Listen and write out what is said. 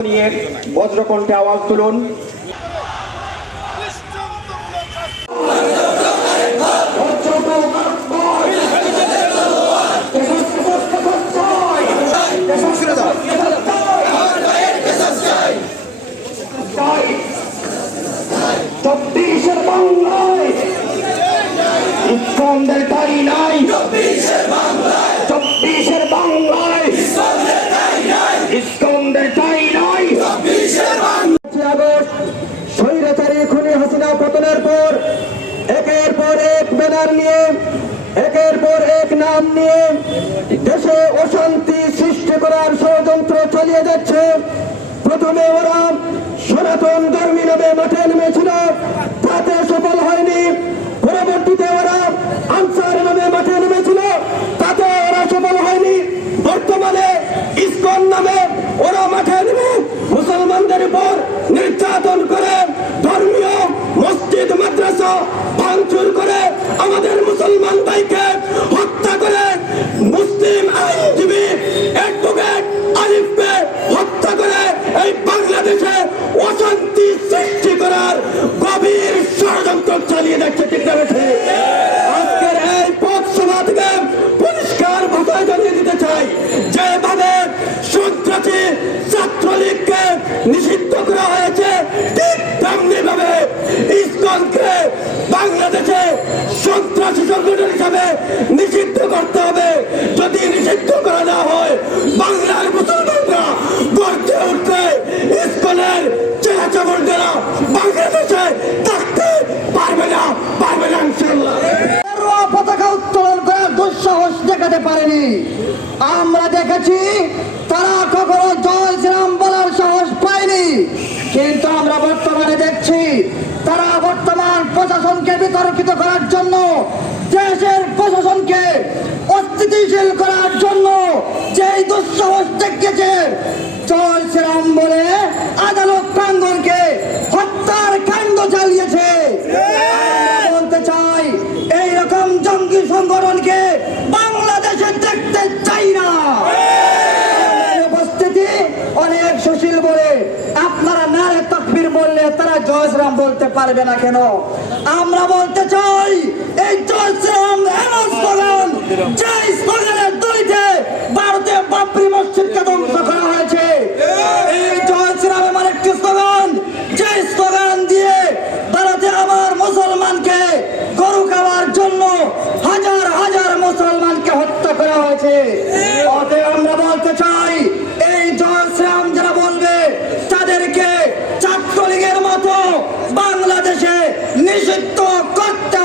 নিয়ে বজ্রকণ্ঠে আওয়াজ তুলুন। চব্বিশের বাংলায়। ইস্কন্দের তাই নাই। চব্বিশের বাংলায় ইস্কন্দের তাই নাই পাঁচই আগস্ট স্বৈরাচারী খুনি হাসিনা পতনের পর একের পর এক ব্যানার নিয়ে, একের পর এক নাম নিয়ে দেশে অশান্তি সৃষ্টি করার ষড়যন্ত্র চালিয়ে যাচ্ছে। প্রথমে ওরা সনাতন ধর্মী নামে মাঠে নেমেছিল, তাতে সফল হয়নি। পরবর্তীতে ওরা আনসার নামে মাঠে নেমেছিল, তাতে ওরা সফল হয়নি। বর্তমানে ইসকন নামে ওরা মাঠে নেমে মুসলমানদের উপর নির্যাতন করে ধর্মীয় মসজিদ মাদ্রাসা ভাঙচুর করে আমাদের মুসলমান ভাইকে হত্যা করে মুসলিম আইনজীবী অ্যাডভোকেট হত্যা করে এই বাংলাদেশে অশান্তি সৃষ্টি করার গভীর ষড়যন্ত্র চালিয়ে যাচ্ছে আজকের এই থেকে পরিষ্কার ভাষায় জানিয়ে দিতে চাই, যেভাবে সন্ত্রাসী ছাত্রলীগকে নিষিদ্ধ করা হয়েছে, ঠিক ভাবে ইসকনকে বাংলাদেশে সন্ত্রাসী সংগঠন হিসাবে নিষিদ্ধ করতে হবে যদি নিষিদ্ধ করা না হয় বাংলার মুসলমানরা গড়তে উঠবে চেহারা চামড় দ্বারা বাংলাদেশে থাকতে পারবে না পারবে না ইনশাল্লাহ পতাকা উত্তোলন করার দুঃসাহস দেখাতে পারেনি আমরা দেখেছি, তারা কখনো জয় শ্রীরাম বলার সাহস পায়নি কিন্তু আমরা বর্তমানে দেখছি তারা বর্তমান প্রশাসনকে বিতর্কিত করার জন্য দেশের প্রশাসনকে অস্থিতিশীল করার জন্য যেই দুঃসাহস দেখিয়েছে জয় শ্রীরাম বলে আদালত প্রাঙ্গনকে হত্যার কাণ্ড চালিয়েছে আমরা বলতে চাই এই রকম জঙ্গি সংগঠনকে বাংলাদেশে দেখতে চাই না। উপস্থিতি অনেক সুশীল বলে আপনারা নারে তকবির বললে তারা জয়সরাম বলতে পারবে না কেন? আমরা বলতে চাই হবে। অতএব আমরা বলতে চাই, এই জয়শ্রাম যারা বলবে, তাদেরকে ছাত্রলীগের মতো বাংলাদেশে নিষিদ্ধ করতে